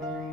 Bye.